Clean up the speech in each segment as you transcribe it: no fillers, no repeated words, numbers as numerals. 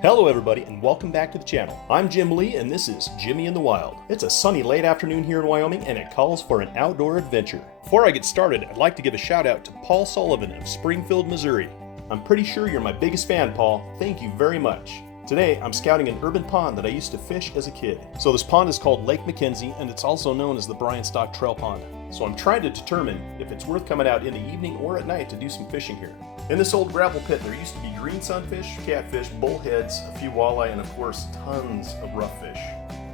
Hello everybody and welcome back to the channel. I'm Jim Lee and this is Jimmy in the Wild. It's a sunny late afternoon here in Wyoming and it calls for an outdoor adventure. Before I get started, I'd like to give a shout out to Paul Sullivan of Springfield, Missouri. I'm pretty sure you're my biggest fan, Paul. Thank you very much. Today, I'm scouting an urban pond that I used to fish as a kid. So this pond is called Lake Mackenzie and it's also known as the Bryan Stock Trout Pond. So I'm trying to determine if it's worth coming out in the evening or at night to do some fishing here. In this old gravel pit, there used to be green sunfish, catfish, bullheads, a few walleye, and of course, tons of rough fish.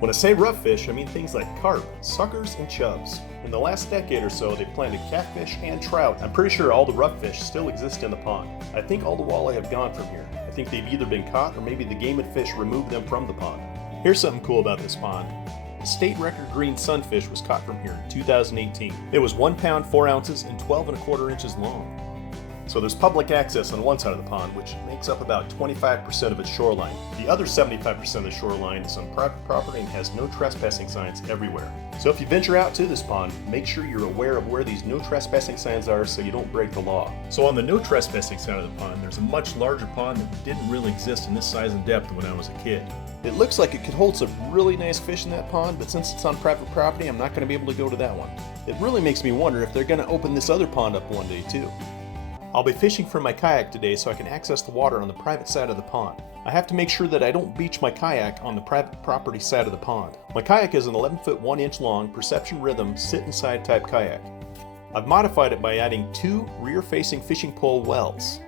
When I say rough fish, I mean things like carp, suckers, and chubs. In the last decade or so, they've planted catfish and trout. I'm pretty sure all the rough fish still exist in the pond. I think all the walleye have gone from here. I think they've either been caught or maybe the game and fish removed them from the pond. Here's something cool about this pond. The state record green sunfish was caught from here in 2018. It was 1 pound 4 ounces and 12¼ inches long. So there's public access on one side of the pond, which makes up about 25% of its shoreline. The other 75% of the shoreline is on private property and has no trespassing signs everywhere. So if you venture out to this pond, make sure you're aware of where these no trespassing signs are so you don't break the law. So on the no trespassing side of the pond, there's a much larger pond that didn't really exist in this size and depth when I was a kid. It looks like it could hold some really nice fish in that pond, but since it's on private property, I'm not going to be able to go to that one. It really makes me wonder if they're going to open this other pond up one day too. I'll be fishing from my kayak today so I can access the water on the private side of the pond. I have to make sure that I don't beach my kayak on the private property side of the pond. My kayak is an 11-foot 1-inch long Perception Rhythm sit-inside type kayak. I've modified it by adding 2 rear-facing fishing pole wells.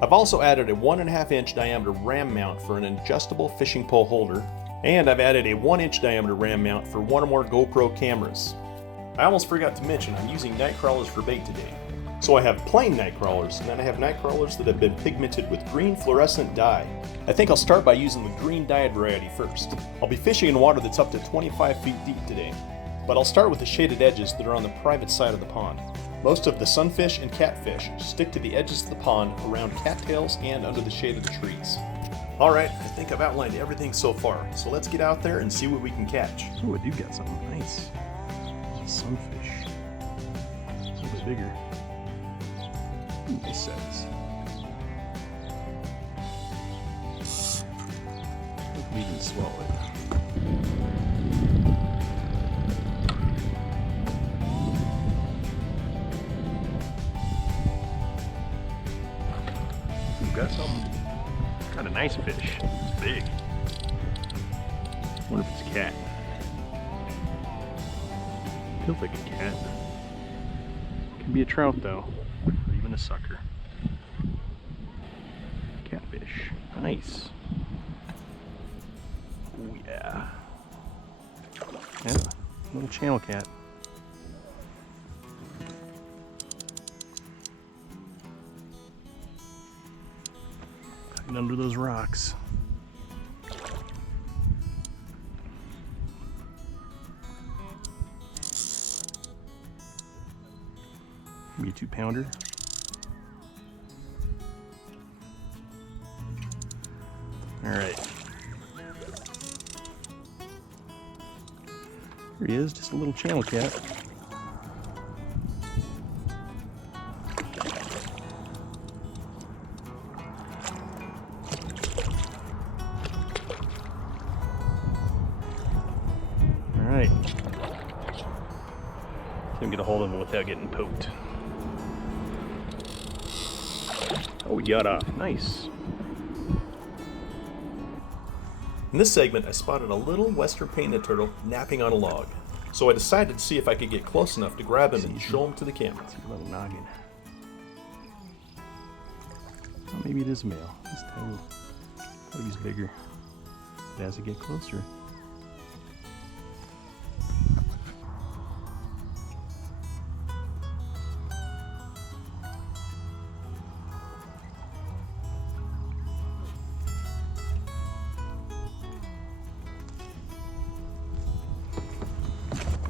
I've also added a 1.5-inch diameter ram mount for an adjustable fishing pole holder, and I've added a 1-inch diameter ram mount for 1 or more GoPro cameras. I almost forgot to mention I'm using night crawlers for bait today. So I have plain night crawlers, and then I have night crawlers that have been pigmented with green fluorescent dye. I think I'll start by using the green dyed variety first. I'll be fishing in water that's up to 25 feet deep today, but I'll start with the shaded edges that are on the private side of the pond. Most of the sunfish and catfish stick to the edges of the pond around cattails and under the shade of the trees. Alright, I think I've outlined everything so far, so let's get out there and see what we can catch. Oh, I do got something nice. Sunfish. A little bit bigger. Nice size. Hopefully you can swallow it. We've got some kind of nice fish. It's big. I wonder if it's a cat. Feels like a cat. Could be a trout though. A sucker. Catfish. Nice. Oh yeah. Yeah, little channel cat. Hiding under those rocks. Maybe a 2-pounder. All right. There he is, just a little channel cat. All right. Can't get a hold of him without getting poked. Oh, he got off. Nice. In this segment, I spotted a little western painted turtle napping on a log. So I decided to see if I could get close enough to grab him and show him to the camera. It's a little noggin. Oh, maybe it is a male. He's tiny. I thought he was bigger. But as I get closer,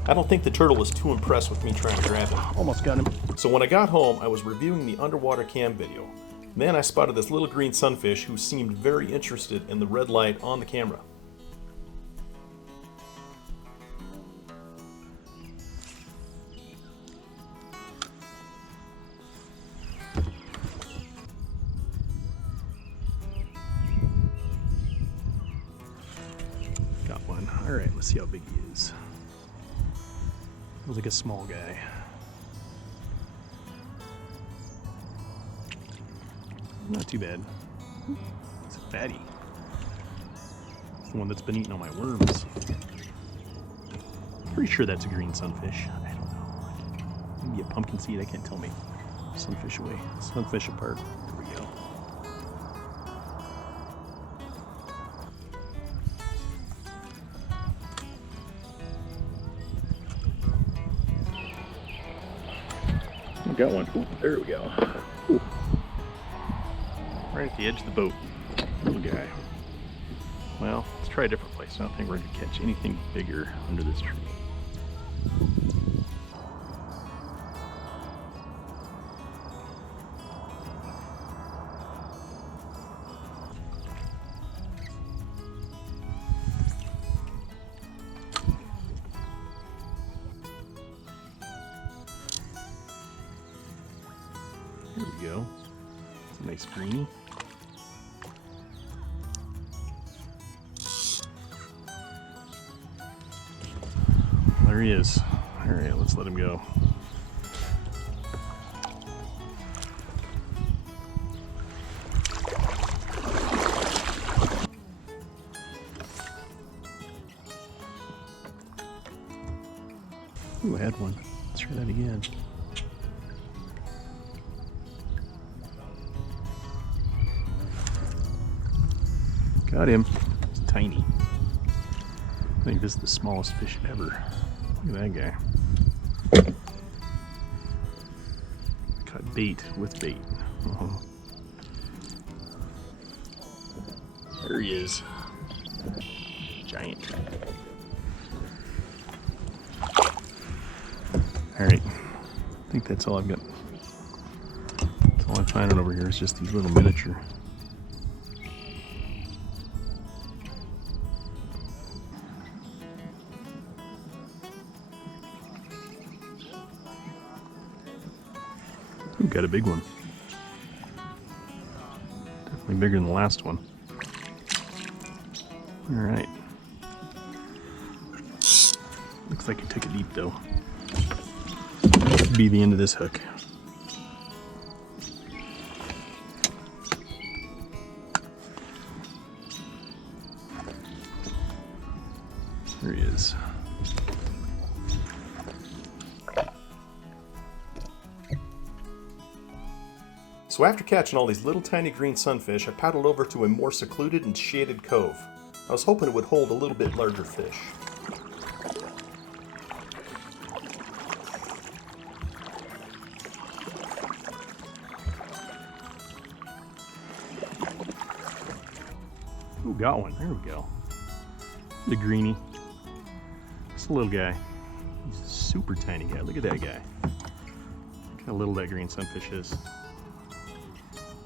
I don't think the turtle was too impressed with me trying to grab him. almost got him. So when I got home, I was reviewing the underwater cam video. Then I spotted this little green sunfish who seemed very interested in the red light on the camera. Let's see how big he is. Looks like a small guy. Not too bad. It's a fatty. It's the one that's been eating all my worms. Pretty sure that's a green sunfish. I don't know. Maybe a pumpkin seed, I can't tell me. Sunfish away. Sunfish apart. There we go. I got one. Ooh, there we go. Ooh. Right at the edge of the boat. Little guy. Well, let's try a different place. I don't think we're going to catch anything bigger under this tree. There we go. It's a nice greenie. There he is. All right, let's let him go. Ooh, I had one. Let's try that again. Got him. It's tiny. I think this is the smallest fish ever. Look at that guy. Caught bait with bait. There he is. Giant. Alright. I think that's all I've got. That's all I'm finding over here is just these little miniature. Ooh, got a big one. Definitely bigger than the last one. Alright. Looks like it took it deep though. That could be the end of this hook. There he is. So after catching all these little tiny green sunfish, I paddled over to a more secluded and shaded cove. I was hoping it would hold a little bit larger fish. Ooh, got one. There we go. The greenie. Just a little guy. He's a super tiny guy. Look at that guy. Look how little that green sunfish is.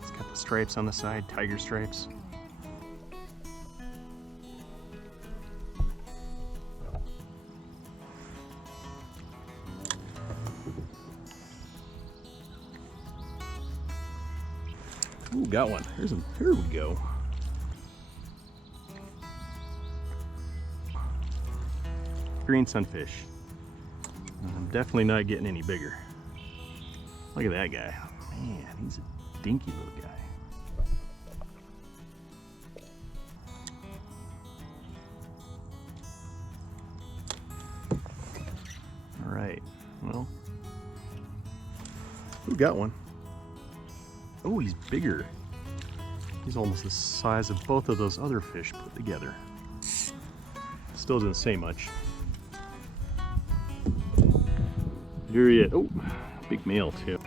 It's got the stripes on the side, tiger stripes. Ooh, got one. Here we go. Green sunfish. I'm definitely not getting any bigger. Look at that guy. Man, he's a dinky little guy. All right, well, who got one? Oh, he's bigger. He's almost the size of both of those other fish put together. Still doesn't say much. Here he is. Oh, big male too.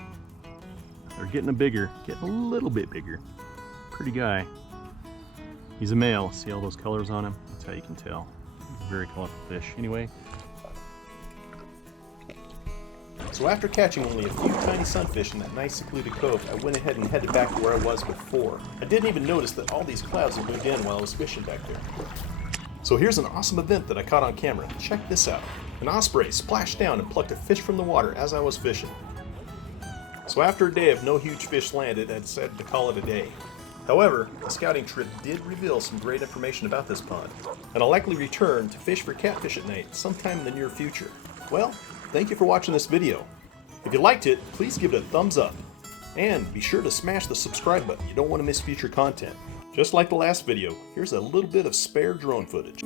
They're getting getting a little bit bigger. Pretty guy. He's a male. See all those colors on him? That's how you can tell. He's a very colorful fish. Anyway. So after catching only a few tiny sunfish in that nice secluded cove, I went ahead and headed back to where I was before. I didn't even notice that all these clouds had moved in while I was fishing back there. So here's an awesome event that I caught on camera. Check this out. An osprey splashed down and plucked a fish from the water as I was fishing. So after a day of no huge fish landed, I decided to call it a day. However, the scouting trip did reveal some great information about this pond, and I'll likely return to fish for catfish at night sometime in the near future. Well, thank you for watching this video. If you liked it, please give it a thumbs up. And be sure to smash the subscribe button. You don't want to miss future content. Just like the last video, here's a little bit of spare drone footage.